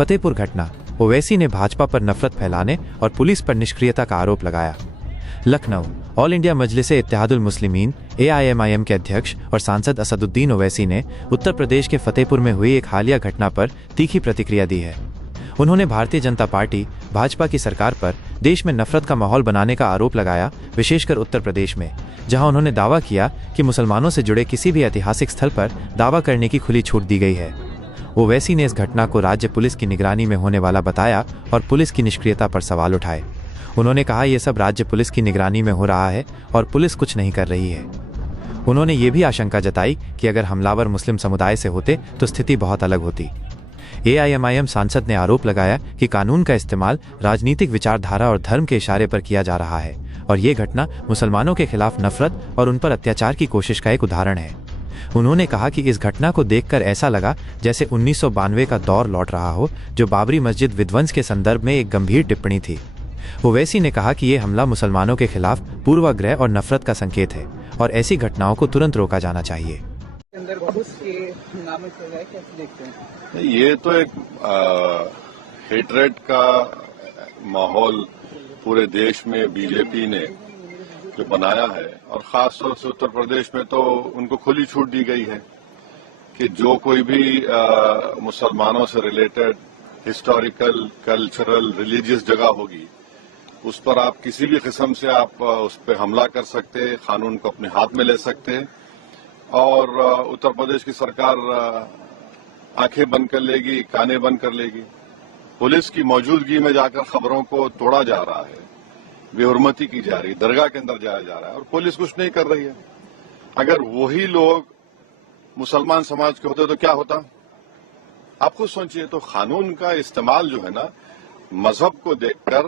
फतेहपुर घटना, ओवैसी ने भाजपा पर नफरत फैलाने और पुलिस पर निष्क्रियता का आरोप लगाया। लखनऊ, ऑल इंडिया मजलिस-ए-इत्तेहादुल मुस्लिमीन AIMIM के अध्यक्ष और सांसद असदुद्दीन ओवैसी ने उत्तर प्रदेश के फतेहपुर में हुई एक हालिया घटना पर तीखी प्रतिक्रिया दी है। उन्होंने भारतीय जनता पार्टी भाजपा की सरकार पर देश में नफरत का माहौल बनाने का आरोप लगाया, विशेषकर उत्तर प्रदेश में, जहां उन्होंने दावा किया कि मुसलमानों से जुड़े किसी भी ऐतिहासिक स्थल पर दावा करने की खुली छूट दी गई है। ओवैसी ने इस घटना को राज्य पुलिस की निगरानी में होने वाला बताया और पुलिस की निष्क्रियता पर सवाल उठाए। उन्होंने कहा, ये सब राज्य पुलिस की निगरानी में हो रहा है और पुलिस कुछ नहीं कर रही है। उन्होंने ये भी आशंका जताई कि अगर हमलावर मुस्लिम समुदाय से होते तो स्थिति बहुत अलग होती। AIMIM सांसद ने आरोप लगाया कि कानून का इस्तेमाल राजनीतिक विचारधारा और धर्म के इशारे पर किया जा रहा है और ये घटना मुसलमानों के खिलाफ नफरत और उन पर अत्याचार की कोशिश का एक उदाहरण है। उन्होंने कहा कि इस घटना को देखकर ऐसा लगा जैसे 1992 का दौर लौट रहा हो, जो बाबरी मस्जिद विध्वंस के संदर्भ में एक गंभीर टिप्पणी थी। ओवैसी ने कहा कि ये हमला मुसलमानों के खिलाफ पूर्वाग्रह और नफरत का संकेत है और ऐसी घटनाओं को तुरंत रोका जाना चाहिए। ये तो एक हेट्रेड का माहौल पूरे देश में बीजेपी ने जो बनाया है और खास तौर से उत्तर प्रदेश में तो उनको खुली छूट दी गई है कि जो कोई भी मुसलमानों से रिलेटेड हिस्टोरिकल, कल्चरल, रिलीजियस जगह होगी, उस पर आप किसी भी किस्म से आप उस पर हमला कर सकते हैं, कानून को अपने हाथ में ले सकते हैं। और उत्तर प्रदेश की सरकार आंखें बंद कर लेगी, कानें बंद कर लेगी। पुलिस की मौजूदगी में जाकर खबरों को तोड़ा जा रहा है, बेहुरमती की जा रही है, दरगाह के अंदर जाया जा रहा है और पुलिस कुछ नहीं कर रही है। अगर वही लोग मुसलमान समाज के होते तो क्या होता? आप खुद सोचिए। तो कानून का इस्तेमाल जो है ना, मजहब को देखकर,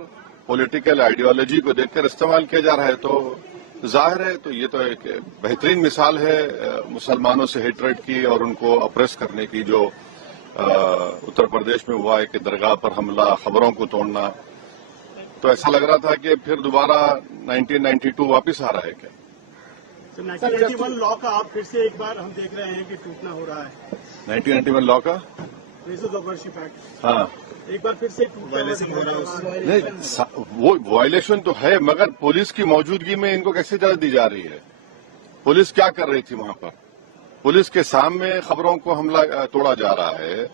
पॉलिटिकल आइडियोलॉजी को देखकर इस्तेमाल किया जा रहा है, तो जाहिर है तो ये तो एक बेहतरीन मिसाल है मुसलमानों से हेट्रेड की और उनको अप्रेस करने की, जो उत्तर प्रदेश में हुआ है कि दरगाह पर हमला, खबरों को तोड़ना। तो ऐसा लग रहा था कि फिर दोबारा 1992 वापस आ रहा है क्या? 1991 लॉ का आप फिर से एक बार हम देख रहे हैं कि टूटना हो रहा है। 1991 लॉ का हाँ, एक बार फिर से नहीं, वो वायलेशन तो है, मगर पुलिस की मौजूदगी में इनको कैसे इजाजत दी जा रही है? पुलिस क्या कर रही थी वहां पर? पुलिस के सामने खबरों को हमला तोड़ा जा रहा है,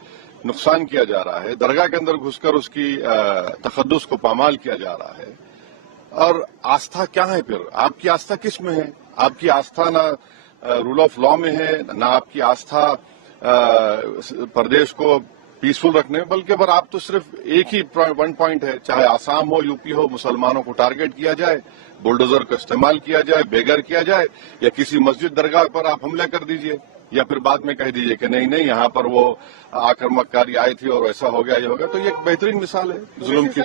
नुकसान किया जा रहा है, दरगाह के अंदर घुसकर उसकी तकद्दुस को पामाल किया जा रहा है। और आस्था क्या है फिर? आपकी आस्था किस में है? आपकी आस्था ना रूल ऑफ लॉ में है, ना आपकी आस्था प्रदेश को पीसफुल रखने में, बल्कि पर आप तो सिर्फ एक ही वन पॉइंट है, चाहे आसाम हो, यूपी हो, मुसलमानों को टारगेट किया जाए, बुलडोजर का इस्तेमाल किया जाए, बेघर किया जाए, या किसी मस्जिद दरगाह पर आप हमला कर दीजिए, या फिर बाद में कह दीजिए कि नहीं नहीं यहाँ पर वो आक्रमणकारी आई थी और ऐसा हो गया, ये हो गया। तो ये एक बेहतरीन मिसाल है जुल्म की।